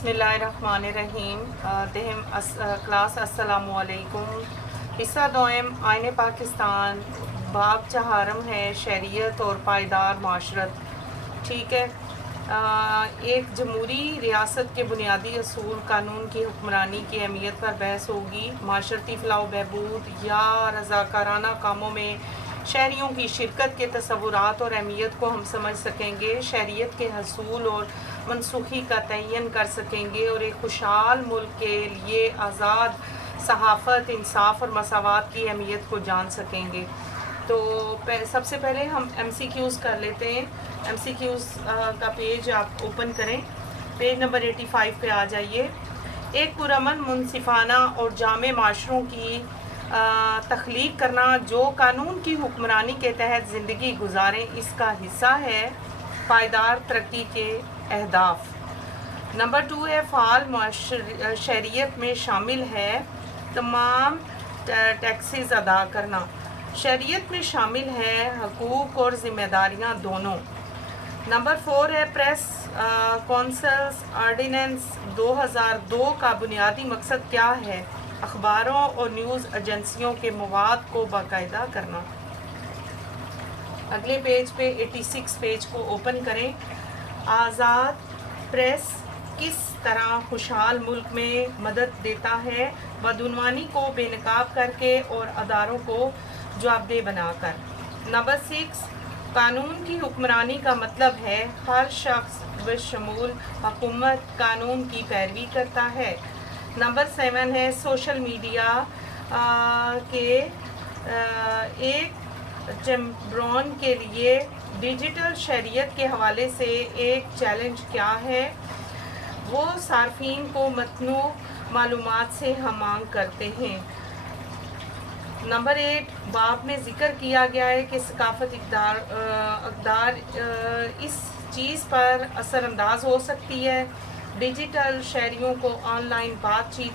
बिस्मिल्लाहिर्रहमानिर्रहीम। क्लास अस्सलामु अलैकुम। हिस्सा दोयम आईने पाकिस्तान, बाब चहारम है शरीयत और पायदार माशरत। ठीक है। एक जमहूरी रियासत के बुनियादी असूल, कानून की हुक्मरानी की अहमियत पर बहस होगी। माशरती फलाह बहबूद या रज़ाकाराना कामों में शहरियों की शिरकत के तसव्वुरात और अहमियत को हम समझ सकेंगे, शरीयत के हसूल और मनसूखी का तयन कर सकेंगे और एक खुशहाल मुल्क के लिए आज़ाद सहाफ़त, इंसाफ और मसावात की अहमियत को जान सकेंगे। तो सबसे पहले हम MCQs कर लेते हैं। MCQs का पेज आप ओपन करें, पेज नंबर 85 पे आ जाइए। एक पुरअमन, मुनसिफाना और जामे माशरों की तख्लीक करना जो कानून की हुक्मरानी के तहत ज़िंदगी गुजारें, इसका हिस्सा है पायदार तरक्की के अहदाफ। नंबर 2 है फ़ाल शरीयत में शामिल है तमाम टैक्सेस अदा करना। शरीयत में शामिल है हकूक़ और ज़िम्मेदारियाँ दोनों। नंबर 4 है प्रेस कौंसल्स आर्डिनेंस 2002 का बुनियादी मकसद क्या है? अखबारों और न्यूज़ एजेंसियों के मवाद को बाकायदा करना। अगले पेज पे 86 पेज को ओपन करें। आज़ाद प्रेस किस तरह खुशहाल मुल्क में मदद देता है? बदउनवानी को बेनकाब करके और अदारों को जवाबदेह बनाकर। नंबर 6 कानून की हुक्मरानी का मतलब है हर शख्स बशमूल हुकूमत कानून की पैरवी करता है। नंबर 7 है सोशल मीडिया के एक चैम्बरों के लिए डिजिटल शरीयत के हवाले से एक चैलेंज क्या है? वो सार्फिन को मतनू मालूमात से हमांग करते हैं। नंबर 8 बाब में ज़िक्र किया गया है कि सकाफत इक़दार इस चीज़ पर असरअंदाज हो सकती है। डिजिटल शहरियों को ऑनलाइन बातचीत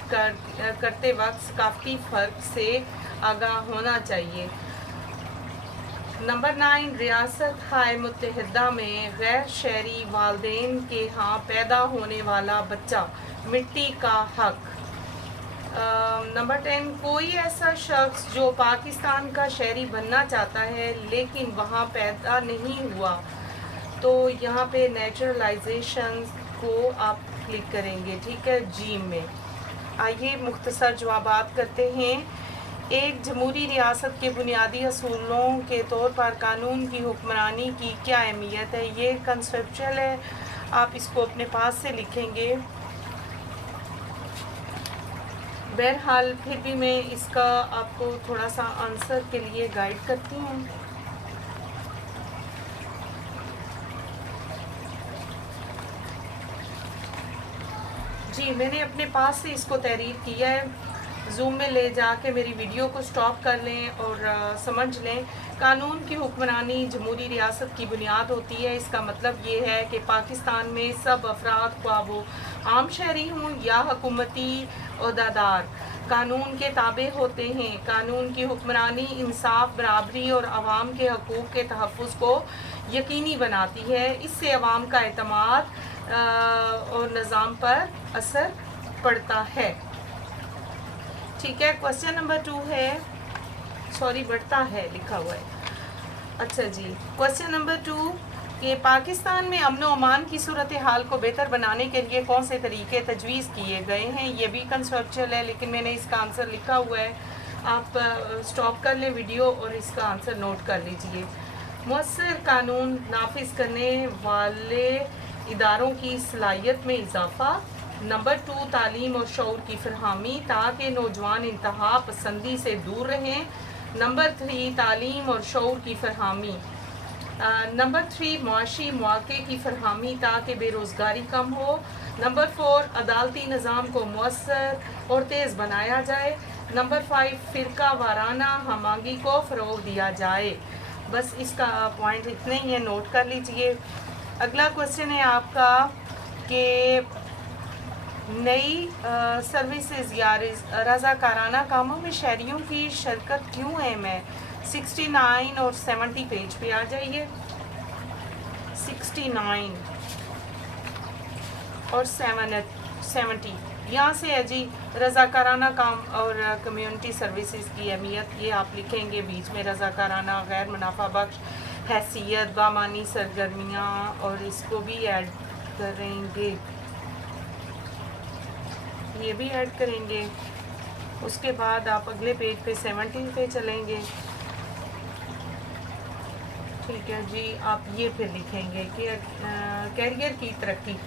करते वक्त सकाफती फ़र्क से आगाह होना चाहिए। नंबर 9 रियासत हाय मुत्तहिदा में गैर शहरी वालदेन के यहाँ पैदा होने वाला बच्चा मिट्टी का हक। नंबर 10 कोई ऐसा शख्स जो पाकिस्तान का शहरी बनना चाहता है लेकिन वहाँ पैदा नहीं हुआ, तो यहाँ पे नेचुरलाइजेशन को आप क्लिक करेंगे। ठीक है, जी में। आइए मुख्तसर जवाबात करते हैं। एक जमहूरी रियासत के बुनियादी असूलों के तौर पर कानून की हुक्मरानी की क्या अहमियत है? ये कंसेप्चुअल है, आप इसको अपने पास से लिखेंगे। बहरहाल फिर भी मैं इसका आपको थोड़ा सा आंसर के लिए गाइड करती हूँ। जी, मैंने अपने पास से इसको तहरीर किया है। जूम में ले जाके मेरी वीडियो को स्टॉप कर लें और समझ लें। कानून की हुक्मरानी जमहूरी रियासत की बुनियाद होती है। इसका मतलब ये है कि पाकिस्तान में सब अफराद, ख्वाह वो आम शहरी हों या हुकूमती ओहदेदार, कानून के ताबे होते हैं। कानून की हुक्मरानी इंसाफ, बराबरी और आवाम के हकूक़ के तहफ़्फ़ुज़ को यकीनी बनाती है। इससे आवाम का एतमाद और निज़ाम पर असर पड़ता है। ठीक है, क्वेश्चन नंबर 2 है, सॉरी बढ़ता है लिखा हुआ है। अच्छा जी, क्वेश्चन नंबर 2 कि पाकिस्तान में अमन व अमान की सूरत हाल को बेहतर बनाने के लिए कौन से तरीके तजवीज़ किए गए हैं? ये भी कंसेप्चुअल है लेकिन मैंने इसका आंसर लिखा हुआ है। आप स्टॉप कर लें वीडियो और इसका आंसर नोट कर लीजिए। मुअस्सर कानून नाफिज करने वाले इदारों की सलाहियत में इजाफ़ा। नंबर 2 तालीम और शऊर की फरहमी ताकि नौजवान इंतहा पसंदी से दूर रहें। नंबर 3 तालीम और शऊर की फरहमी। नंबर 3 मुआशी मौक़े की फरहमी ताकि बेरोज़गारी कम हो। नंबर 4 अदालती निज़ाम को मुअस्सर और तेज़ बनाया जाए। नंबर 5 फ़िरका वाराना हमांगी को फ़रोग़ दिया जाए। बस इसका पॉइंट इतने ही है, नोट कर लीजिए। अगला क्वेश्चन है आपका कि नई सर्विसेज या रज़ाकाराना कामों में शहरियों की शिरकत क्यों अहम है? 69 और 70 पेज पे आ जाइए। 69 और 70 यहाँ से है जी रज़ाकाराना काम और कम्युनिटी सर्विसेज की अहमियत, ये आप लिखेंगे बीच में रज़ाकाराना गैर मुनाफा बख्श हैसियत बामानी सरगर्मियाँ, और इसको भी ऐड करेंगे, ये भी ऐड करेंगे। उसके बाद आप अगले पेज पे 70 पे चलेंगे, ठीक है जी। आप ये फिर लिखेंगे कि कैरियर की तरक्की,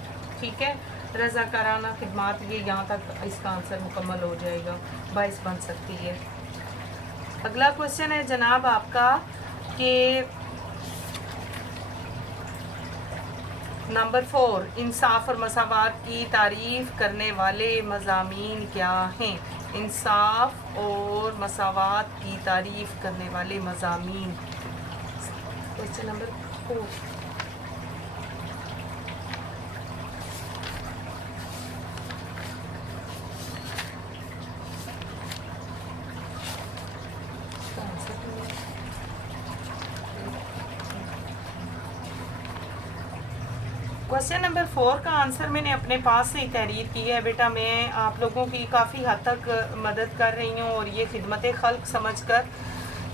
ठीक है, रज़ाकाराना खिदमात, ये यहाँ तक इसका आंसर मुकम्मल हो जाएगा, 22 बन सकती है। अगला क्वेश्चन है जनाब आपका कि नंबर 4, इंसाफ और मसावात की तारीफ़ करने वाले मज़ामीन क्या हैं? इंसाफ और मसावात की तारीफ़ करने वाले मज़ामीन। क्वेश्चन नंबर 4, क्वेश्चन नंबर 4 का आंसर मैंने अपने पास से ही तहरीर की है बेटा। मैं आप लोगों की काफ़ी हद तक मदद कर रही हूँ और ये खिदमत खल्क समझकर।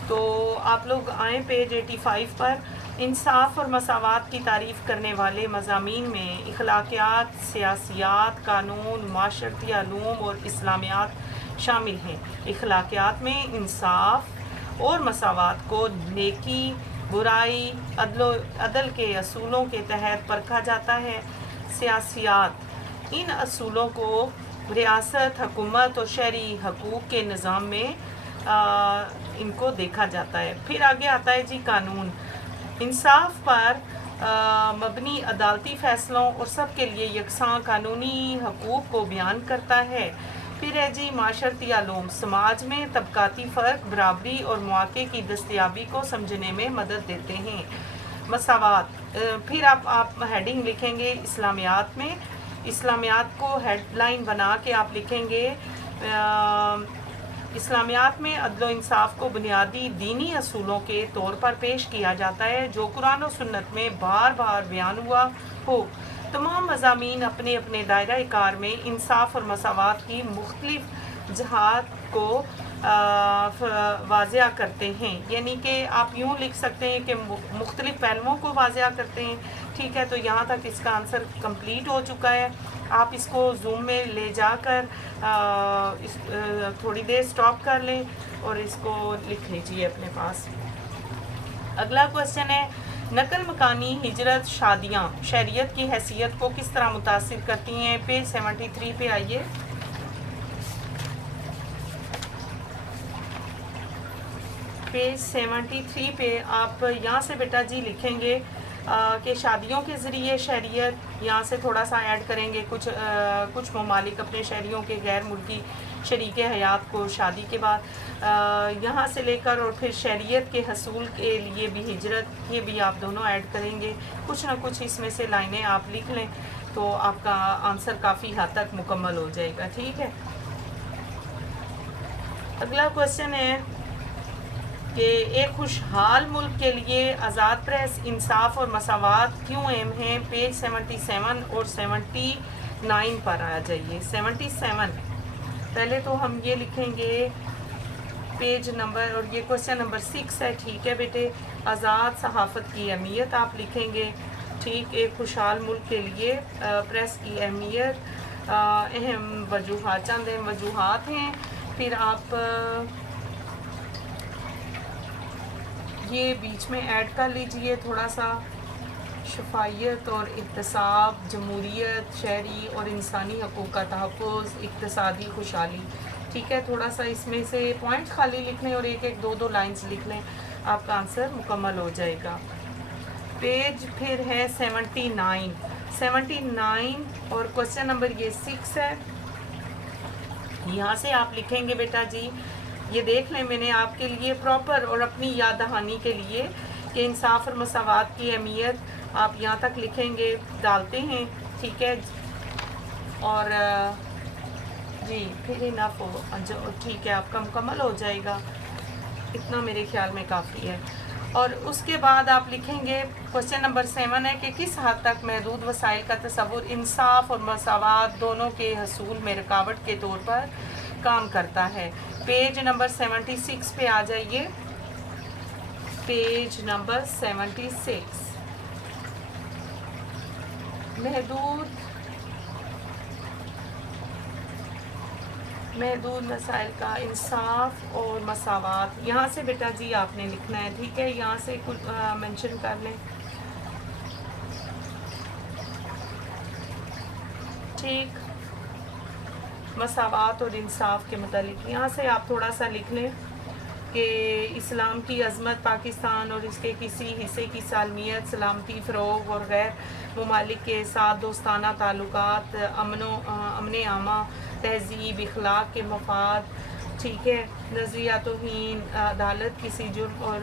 तो आप लोग आएँ पेज 85 पर। इंसाफ और मसावात की तारीफ़ करने वाले मज़ामीन में इखलाकियात, सियासियात, कानून, माशरती उलूम और इस्लामियात शामिल हैं। इखलाकियात में इंसाफ और मसावात को नेकी, बुराई, अदल के असूलों के तहत परखा जाता है। सियासियात, इन असूलों को रियासत, हुकूमत और शहरी हकूक़ के निज़ाम में इनको देखा जाता है। फिर आगे आता है जी कानून। इंसाफ पर मबनी अदालती फ़ैसलों और सब के लिए यकसां कानूनी हकूक़ को बयान करता है। फिर है जी माशरती उलूम, समाज में तबकाती फ़र्क, बराबरी और मौक़े की दस्तयाबी को समझने में मदद देते हैं। मसावात, फिर आप हेडिंग लिखेंगे इस्लामियात में। इस्लामियात को हेडलाइन बना के आप लिखेंगे इस्लामियात में अदल इंसाफ को बुनियादी दीनी असूलों के तौर पर पेश किया जाता है जो कुरान और सुन्नत में बार बार बयान हुआ हो। तमाम मज़ामीन अपने अपने दायरा कार में इंसाफ और मसावात की मुख्तलिफ जहात को वाज़िया करते हैं, यानी कि आप यूँ लिख सकते हैं कि मुख्तलिफ पहलुओं को वाज़िया करते हैं। ठीक है, तो यहाँ तक इसका आंसर कंप्लीट हो चुका है। आप इसको जूम में ले जाकर थोड़ी देर स्टॉप कर लें और इसको लिख लीजिए अपने पास। अगला क्वेश्चन है, नकल मकानी हिजरत शादियाँ शरीयत की हैसियत को किस तरह मुतासिर करती हैं? पेज 73 पे आइए। पेज 73 पे आप यहाँ से बेटा जी लिखेंगे कि शादियों के ज़रिए शरीयत, यहाँ से थोड़ा सा ऐड करेंगे। कुछ ममालिक अपने शहरियों के गैर मुल्की शरीक हयात को शादी के बाद यहाँ से लेकर और फिर शरीयत के हसूल के लिए भी हिजरत, ये भी आप दोनों ऐड करेंगे। कुछ ना कुछ इसमें से लाइनें आप लिख लें तो आपका आंसर काफ़ी हद तक मुकम्मल हो जाएगा। ठीक है, अगला क्वेश्चन है कि एक खुशहाल मुल्क के लिए आज़ाद प्रेस, इंसाफ और मसावात क्यों अहम हैं? पेज 77 और 79 पर आ जाइए। 77 पहले तो हम ये लिखेंगे पेज नंबर, और ये क्वेश्चन नंबर 6 है। ठीक है बेटे, आज़ाद सहाफ़त की अहमियत आप लिखेंगे। ठीक, एक खुशहाल मुल्क के लिए प्रेस की अहमियत, अहम वजूहात, चंद अहम वजूहात हैं। फिर आप ये बीच में ऐड कर लीजिए थोड़ा सा, शफायत और इक्तसाब, जमहूरियत, शहरी और इंसानी हकूक़ का तहफ़्फ़ुज़, इक़्तिसादी खुशहाली। ठीक है, थोड़ा सा इसमें से पॉइंट खाली लिख लें और एक एक दो दो लाइंस लिख लें, आपका आंसर मुकम्मल हो जाएगा। पेज फिर है 79 और क्वेश्चन नंबर ये 6 है। यहाँ से आप लिखेंगे बेटा जी, ये देख लें मैंने आपके लिए प्रॉपर और अपनी याद दहानी के लिए कि इंसाफ और मसावात की अहमियत आप यहाँ तक लिखेंगे, डालते हैं। ठीक है, और जी फिर इनफ हो, ठीक है, आपका मुकम्मल हो जाएगा। इतना मेरे ख्याल में काफ़ी है। और उसके बाद आप लिखेंगे क्वेश्चन नंबर 7 है कि किस हद तक महदूद वसाइल का तसव्वुर इंसाफ और मसावात दोनों के हसूल में रुकावट के तौर पर काम करता है। पेज नंबर 76 पे आ जाइए, पेज नंबर 76। महदूद मसाइल का इंसाफ और मसावात, यहाँ से बेटा जी आपने लिखना है, ठीक है, यहाँ से कुछ मेंशन कर लें, ठीक। मसावात और इंसाफ के मुतालिक यहाँ से आप थोड़ा सा लिख लें कि इस्लाम की अज़मत, पाकिस्तान और इसके किसी हिस्से की सालमियत, सलामती, फ़रोग़ और गैर ममालिक के साथ दोस्ताना ताल्लुकात, अमन आमा, तहज़ीब, इखलाक के मफाद, ठीक है, नज़रिया तौहीन, अदालत, किसी जुर्म और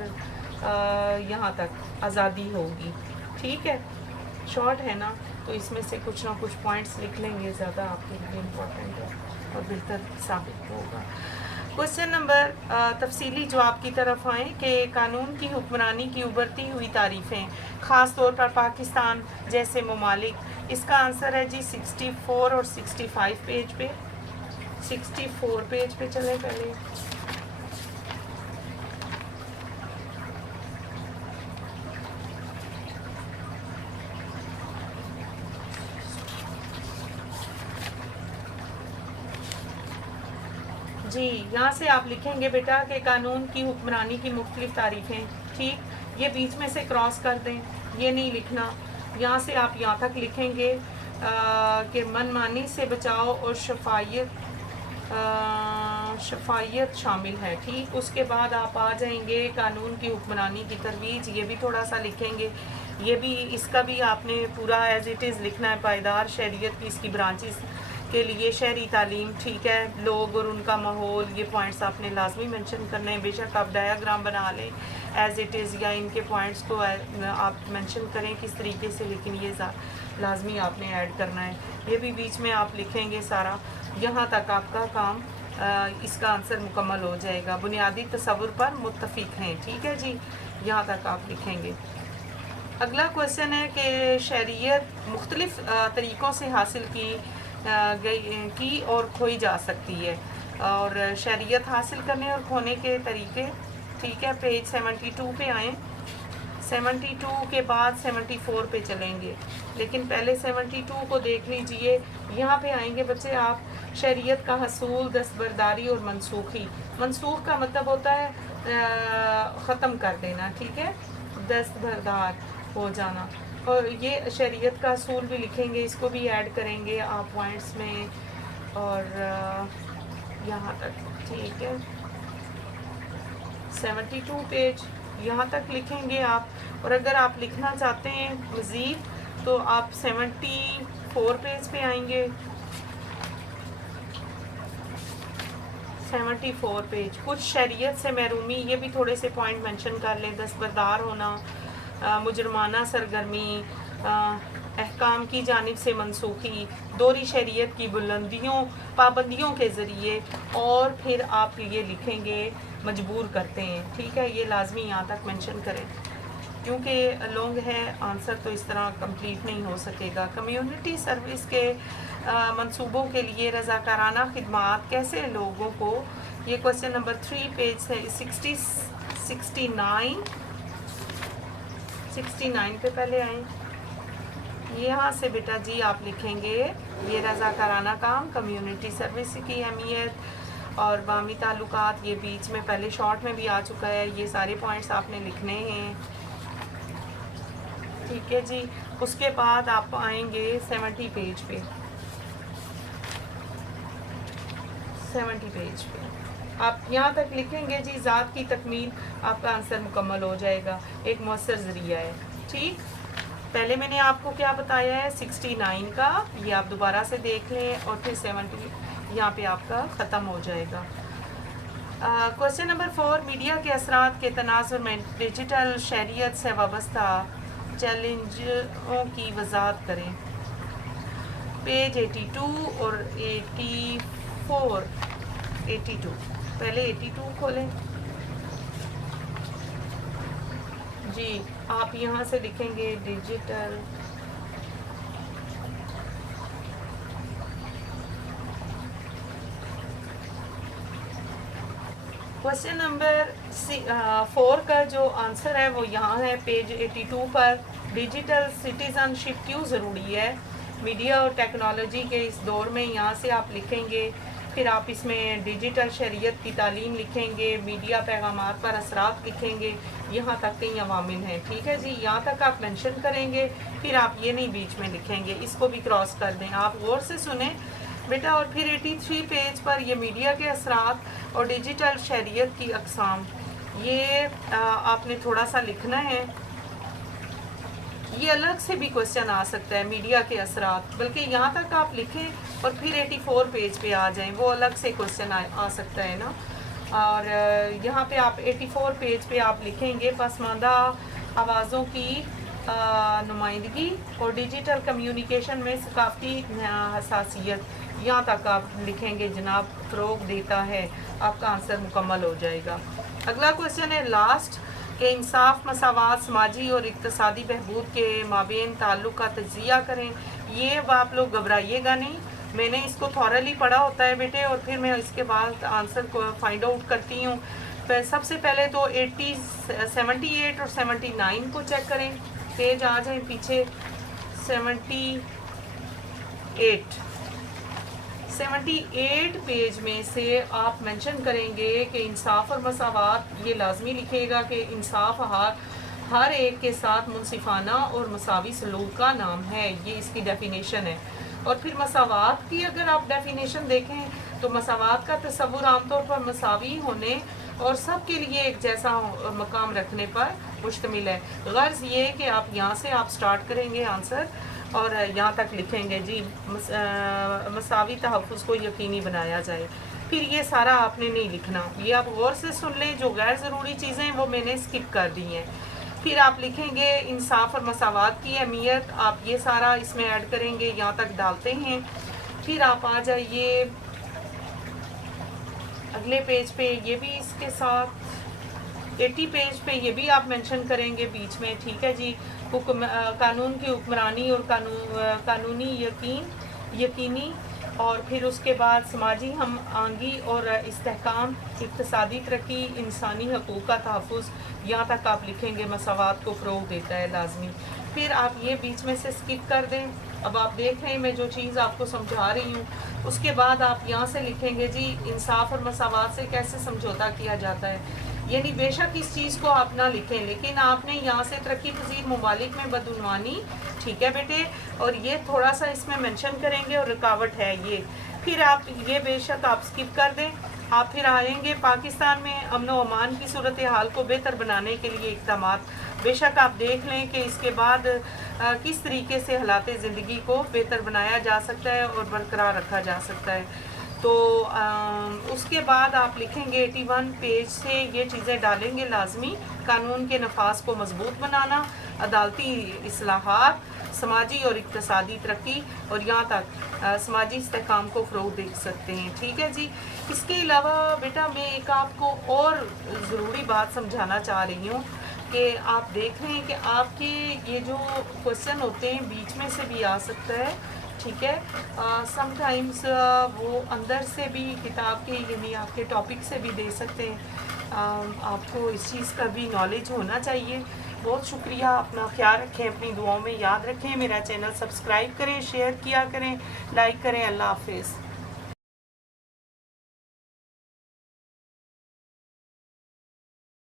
यहाँ तक आज़ादी होगी, ठीक है। शॉर्ट है ना, तो इसमें से कुछ ना कुछ पॉइंट्स लिख लेंगे, ज़्यादा आपके लिए इम्पोर्टेंट है और बेहतर साबित होगा। क्वेश्चन नंबर तफसीली जवाब की तरफ आएँ कि कानून की हुक्मरानी की उभरती हुई तारीफ़ें ख़ास तौर पर पाकिस्तान जैसे ममालिक, इसका आंसर है जी 64 और 65 पेज पे। 64 पेज पे चलें पहले। जी, यहाँ से आप लिखेंगे बेटा कि कानून की हुक्मरानी की मुख्तलिफ तारीफ़ें, ठीक, ये बीच में से क्रॉस कर दें, ये नहीं लिखना। यहाँ से आप यहाँ तक लिखेंगे कि मनमानी से बचाव और शफायत शामिल है, ठीक। उसके बाद आप आ जाएंगे कानून की हुक्मरानी की तरवीज, ये भी थोड़ा सा लिखेंगे, ये भी, इसका भी आपने पूरा एज इट इज़ लिखना है। पायदार शहरियत की इसकी ब्रांचेस के लिए शहरी तालीम, ठीक है, लोग और उनका माहौल, ये पॉइंट्स आपने लाजमी मेंशन करने हैं। बेशक आप डायाग्राम बना लें एज इट इज़ या इनके पॉइंट्स को आप मेंशन करें किस तरीके से, लेकिन ये लाजमी आपने ऐड करना है। ये भी बीच में आप लिखेंगे सारा, यहाँ तक आपका काम इसका आंसर मुकम्मल हो जाएगा। बुनियादी तसव्वुर पर मुत्तफिक हैं, ठीक है जी, यहाँ तक आप लिखेंगे। अगला क्वेश्चन है कि शहरियत मुख्तलिफ तरीक़ों से हासिल की और खोई जा सकती है, और शहरियत हासिल करने और खोने के तरीके, ठीक है। पेज 72 पे आएँ, 72 के बाद 74 पे चलेंगे, लेकिन पहले 72 को देख लीजिए। यहाँ पे आएंगे बच्चे आप, शहरियत का हसूल, दस्तबरदारी और मनसूखी। मनसूख का मतलब होता है ख़त्म कर देना, ठीक है, दस्तबरदार हो जाना। और ये शरीयत का असूल भी लिखेंगे, इसको भी ऐड करेंगे आप पॉइंट्स में, और यहाँ तक, ठीक है। 72 पेज यहाँ तक लिखेंगे आप, और अगर आप लिखना चाहते हैं मज़ीद तो आप 74 पेज पे आएंगे। 74 पेज, कुछ शरीयत से महरूमी, ये भी थोड़े से पॉइंट मेंशन कर लें। दस्तबरदार होना, मुजरमाना सरगर्मी, अहकाम की जानिब से मनसूखी, दोहरी शरीयत की पाबंदियों के ज़रिए, और फिर आप ये लिखेंगे मजबूर करते हैं, ठीक है। ये लाजमी यहाँ तक मेंशन करें, क्योंकि लॉन्ग है आंसर तो इस तरह कंप्लीट नहीं हो सकेगा। कम्युनिटी सर्विस के मंसूबों के लिए रज़ाकाराना खिदमात कैसे लोगों को, ये क्वेश्चन नंबर 3 पेज से 69 पे पहले आए। यहाँ से बेटा जी आप लिखेंगे ये रज़ाकाराना काम, कम्युनिटी सर्विस की अहमियत और बामी ताल्लुकात, ये बीच में पहले शॉर्ट में भी आ चुका है। ये सारे पॉइंट्स आपने लिखने हैं, ठीक है जी। उसके बाद आप आएंगे 70 पेज पे। 70 पेज पे आप यहाँ तक लिखेंगे जी, ज़ात की तकमील, आपका आंसर मुकम्मल हो जाएगा, एक मौसर ज़रिया है, ठीक। पहले मैंने आपको क्या बताया है 69 का, ये आप दोबारा से देख लें, और फिर 70 यहाँ पे आपका ख़त्म हो जाएगा। क्वेश्चन नंबर 4, मीडिया के असरात के तनाज़ुर में डिजिटल शहरियत से वाबस्ता चैलेंजों की वज़ाहत करें। पेज 82 और 82 पहले 82 खोलें। जी, आप यहाँ से लिखेंगे डिजिटल क्वेश्चन नंबर 4 का जो आंसर है वो यहाँ है पेज 82 पर। डिजिटल सिटीज़नशिप क्यों ज़रूरी है मीडिया और टेक्नोलॉजी के इस दौर में, यहाँ से आप लिखेंगे। फिर आप इसमें डिजिटल शरीयत की तालीम लिखेंगे, मीडिया पैगामात पर असरात लिखेंगे, यहाँ तक कई अवामिल हैं। ठीक है जी, यहाँ तक आप मेंशन करेंगे, फिर आप ये नहीं बीच में लिखेंगे, इसको भी क्रॉस कर दें। आप गौर से सुने बेटा। और फिर 83 पेज पर ये मीडिया के असरात और डिजिटल शरीयत की अक़साम, ये आपने थोड़ा सा लिखना है। ये अलग से भी क्वेश्चन आ सकता है मीडिया के असरात, बल्कि यहाँ तक आप लिखें और फिर 84 पेज पे आ जाएं, वो अलग से क्वेश्चन आ सकता है ना। और यहाँ पे आप 84 पेज पे आप लिखेंगे पसमानदा आवाज़ों की नुमाइंदगी और डिजिटल कम्युनिकेशन में सकाफ़ती हसासियत, यहाँ तक आप लिखेंगे जनाब फ़रोग़ देता है, आपका आंसर मुकम्मल हो जाएगा। अगला क्वेश्चन है लास्ट कि इंसाफ, मसावात, समाजी और इक़्तिसादी बहबूद के माबेन ताल्लुक़ का तज्ज़िया करें। ये अब आप लोग घबराइएगा नहीं, मैंने इसको थॉरली पढ़ा होता है बेटे, और फिर मैं इसके बाद आंसर को फाइंड आउट करती हूँ। सबसे पहले तो 78 और 79 को चेक करें, पेज आ जाए पीछे। 78 पेज में से आप मेंशन करेंगे कि इंसाफ और मसावात, ये लाजमी लिखेगा कि इंसाफ हर एक के साथ मुनसिफाना और मसावी सलूक का नाम है, ये इसकी डेफिनेशन है। और फिर मसावात की अगर आप डेफिनेशन देखें तो मसावात का तस्वुर आमतौर पर मसावी होने और सब के लिए एक जैसा मकाम रखने पर मुश्तमिल है। गर्ज़ ये कि आप यहाँ से आप स्टार्ट करेंगे आंसर और यहाँ तक लिखेंगे जी मसावी तहफ़्फ़ुज़ को यकीनी बनाया जाए। फिर ये सारा आपने नहीं लिखना, ये आप गौर से सुन लें, जो गैर ज़रूरी चीज़ें हैं वो मैंने स्किप कर दी हैं। फिर आप लिखेंगे इंसाफ और मसावात की अहमियत, आप ये सारा इसमें ऐड करेंगे, यहाँ तक डालते हैं। फिर आप आ जाइए अगले पेज पे, ये भी इसके साथ 80 पेज पे ये भी आप मेंशन करेंगे बीच में। ठीक है जी, कानून की हुक्मरानी और कानूनी यकीनी, और फिर उसके बाद समाजी हम आंगी और इस्तेहकाम, इक़्तिसादी तरक्की, इंसानी हकूक़ का तहफ़्फ़ुज़, यहाँ तक आप लिखेंगे मसावात को फ़रोग़ देता है लाजमी। फिर आप ये बीच में से स्किप कर दें। अब आप देख रहे हैं मैं जो चीज़ आपको समझा रही हूँ, उसके बाद आप यहाँ से लिखेंगे जी इंसाफ और मसावात से कैसे समझौता किया जाता है। यानी बेशक इस चीज़ को आप ना लिखें, लेकिन आपने यहाँ से तरक्की पज़ीर ममालिक में बदउनवानी, ठीक है बेटे, और ये थोड़ा सा इसमें मेंशन करेंगे और रुकावट है ये। फिर आप ये बेशक आप स्किप कर दें। आप फिर आएंगे पाकिस्तान में अमन व अमान की सूरत हाल को बेहतर बनाने के लिए इक़दामात, बेशक आप देख लें कि इसके बाद किस तरीके से हालात ज़िंदगी को बेहतर बनाया जा सकता है और बरकरार रखा जा सकता है। तो उसके बाद आप लिखेंगे 81 पेज से ये चीज़ें डालेंगे लाजमी, कानून के नफाज को मजबूत बनाना, अदालती इस्लाहात, समाजी और इक़्तिसादी तरक्की, और यहाँ तक समाजी इस्तेहकाम को फ़रोग़ दे सकते हैं। ठीक है जी। इसके अलावा बेटा मैं एक आपको और ज़रूरी बात समझाना चाह रही हूँ कि आप देख रहे हैं कि आपके ये जो क्वेश्चन होते हैं बीच में से भी आ सकता है, ठीक है, समटाइम्स वो अंदर से भी किताब के यानी आपके टॉपिक से भी दे सकते हैं। आपको इस चीज़ का भी नॉलेज होना चाहिए। बहुत शुक्रिया, अपना ख्याल रखें, अपनी दुआओं में याद रखें, मेरा चैनल सब्सक्राइब करें, शेयर किया करें, लाइक करें। अल्लाह हाफिज़।